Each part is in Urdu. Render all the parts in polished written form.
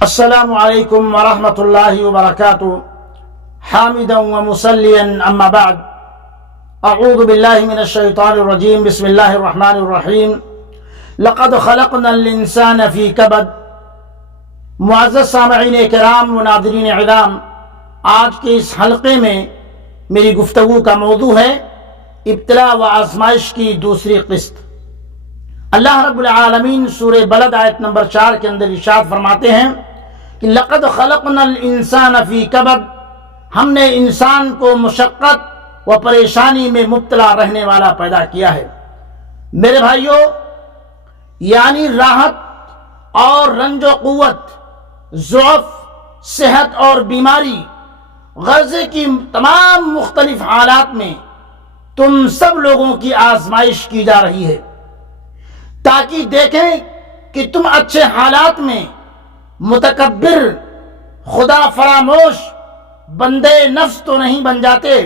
السلام علیکم ورحمۃ اللہ وبرکاتہ حامدا ومصلیا اما بعد اعوذ باللہ من الشیطان الرجیم بسم اللہ الرحمن الرحیم لقد خلقنا الانسان فی کبد۔ معزز سامعین کرام و ناظرین اعظام، آج کے اس حلقے میں میری گفتگو کا موضوع ہے ابتلا و آزمائش کی دوسری قسط۔ اللہ رب العالمین سورہ بلد آیت نمبر 4 کے اندر ارشاد فرماتے ہیں کہ لقد خلقنا الانسان فی کبد، ہم نے انسان کو مشقت و پریشانی میں مبتلا رہنے والا پیدا کیا ہے۔ میرے بھائیوں، یعنی راحت اور رنج و قوت، ضعف، صحت اور بیماری، غرضے کی تمام مختلف حالات میں تم سب لوگوں کی آزمائش کی جا رہی ہے، تاکہ دیکھیں کہ تم اچھے حالات میں متکبر، خدا فراموش، بندے نفس تو نہیں بن جاتے،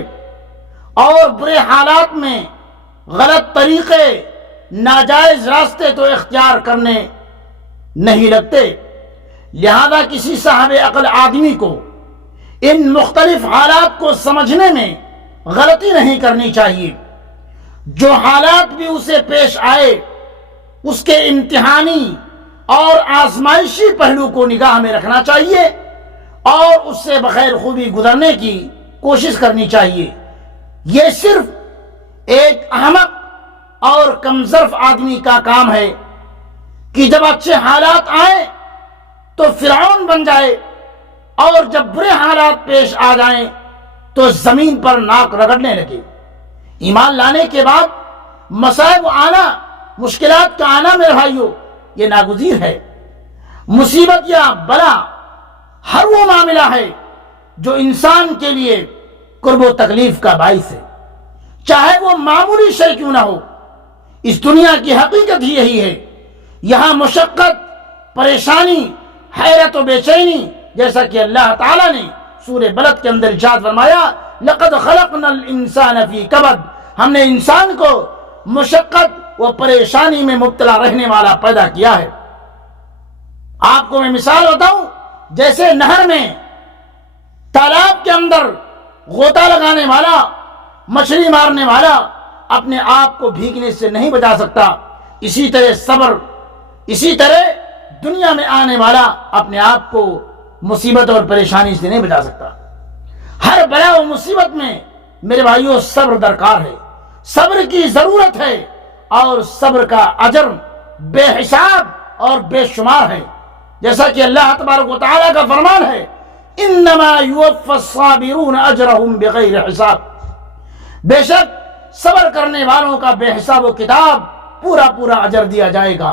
اور برے حالات میں غلط طریقے، ناجائز راستے تو اختیار کرنے نہیں لگتے۔ لہذا کسی صاحب عقل آدمی کو ان مختلف حالات کو سمجھنے میں غلطی نہیں کرنی چاہیے۔ جو حالات بھی اسے پیش آئے، اس کے امتحانی اور آزمائشی پہلو کو نگاہ میں رکھنا چاہیے اور اس سے بخیر خوبی گزرنے کی کوشش کرنی چاہیے۔ یہ صرف ایک احمق اور کمظرف آدمی کا کام ہے کہ جب اچھے حالات آئیں تو فرعون بن جائے، اور جب برے حالات پیش آ جائیں تو زمین پر ناک رگڑنے لگے۔ ایمان لانے کے بعد مصائب آنا، مشکلات کا آنا میرے بھائیوں، یہ ناگزیر ہے۔ مصیبت یا بلا ہر وہ معاملہ ہے جو انسان کے لیے کرب و تکلیف کا باعث ہے، چاہے وہ معمولی شے کیوں نہ ہو۔ اس دنیا کی حقیقت ہی یہی ہے، یہاں مشقت، پریشانی، حیرت و بے چینی، جیسا کہ اللہ تعالیٰ نے سورہ بلد کے اندر ارشاد فرمایا لقد خلقنا الانسان فی کبد، ہم نے انسان کو مشقت و پریشانی میں مبتلا رہنے والا پیدا کیا ہے۔ آپ کو میں مثال بتاؤں، جیسے نہر میں، تالاب کے اندر غوطہ لگانے والا، مچھلی مارنے والا اپنے آپ کو بھیگنے سے نہیں بچا سکتا، اسی طرح صبر، اسی طرح دنیا میں آنے والا اپنے آپ کو مصیبت اور پریشانی سے نہیں بچا سکتا۔ ہر بلا و مصیبت میں میرے بھائیوں صبر درکار ہے، صبر کی ضرورت ہے، اور صبر کا اجر بے حساب اور بے شمار ہے، جیسا کہ اللہ تبارک و تعالیٰ کا فرمان ہے انما یوفی الصابرون اجرهم بغیر حساب، بے شک صبر کرنے والوں کا بے حساب و کتاب پورا پورا اجر دیا جائے گا۔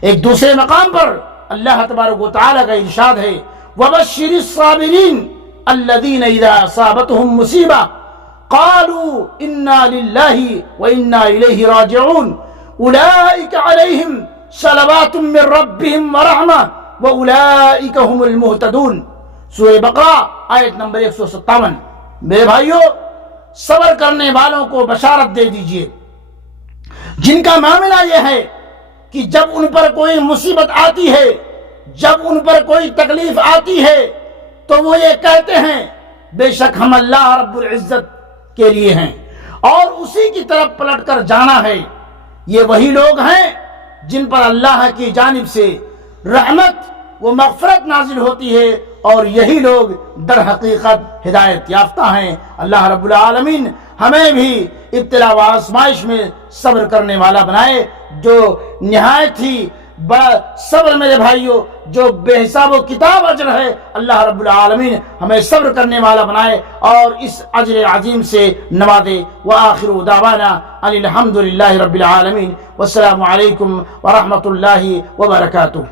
ایک دوسرے مقام پر اللہ تبارک و تعالیٰ کا ارشاد ہے وَبَشِّرِ الصَّابِرِينَ الَّذِينَ إِذَا أَصَابَتْهُمْ مُصِيبَةٌ قَالُوا إِنَّا لِلَّهِ وَإِنَّا إِلَيْهِ راجعون أُولَئِكَ عَلَيْهِمْ صَلَوَاتٌ مِّن رَّبِّهِمْ وَرَحْمَةٌ وَأُولَئِكَ هُمُ الْمُهْتَدُونَ۔ سورہ بقرہ آیت نمبر 157۔ میرے بھائیوں، صبر کرنے والوں کو بشارت دے دیجئے، جن کا معاملہ یہ ہے کہ جب ان پر کوئی مصیبت آتی ہے، جب ان پر کوئی تکلیف آتی ہے، تو وہ یہ کہتے ہیں بے شک ہم اللہ رب العزت کے لیے ہیں اور اسی کی طرف پلٹ کر جانا ہے۔ یہ وہی لوگ ہیں جن پر اللہ کی جانب سے رحمت و مغفرت نازل ہوتی ہے، اور یہی لوگ در حقیقت ہدایت یافتہ ہیں۔ اللہ رب العالمین ہمیں بھی ابتلا و آزمائش میں صبر کرنے والا بنائے، جو نہایت ہی بڑا صبر میرے بھائیوں، جو بے حساب و کتاب اجر ہے، اللہ رب العالمین ہمیں صبر کرنے والا بنائے اور اس اجر عظیم سے نوازے۔ وآخر دعوانا ان الحمد للہ رب العالمین، والسلام علیکم ورحمۃ اللہ وبرکاتہ۔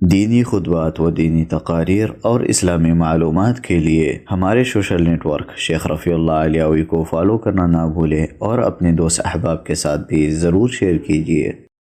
دینی خطبات و دینی تقاریر اور اسلامی معلومات کے لیے ہمارے سوشل نیٹ ورک شیخ رفیع اللہ علیوی کو فالو کرنا نہ بھولیں، اور اپنے دوست احباب کے ساتھ بھی ضرور شیئر کیجیے۔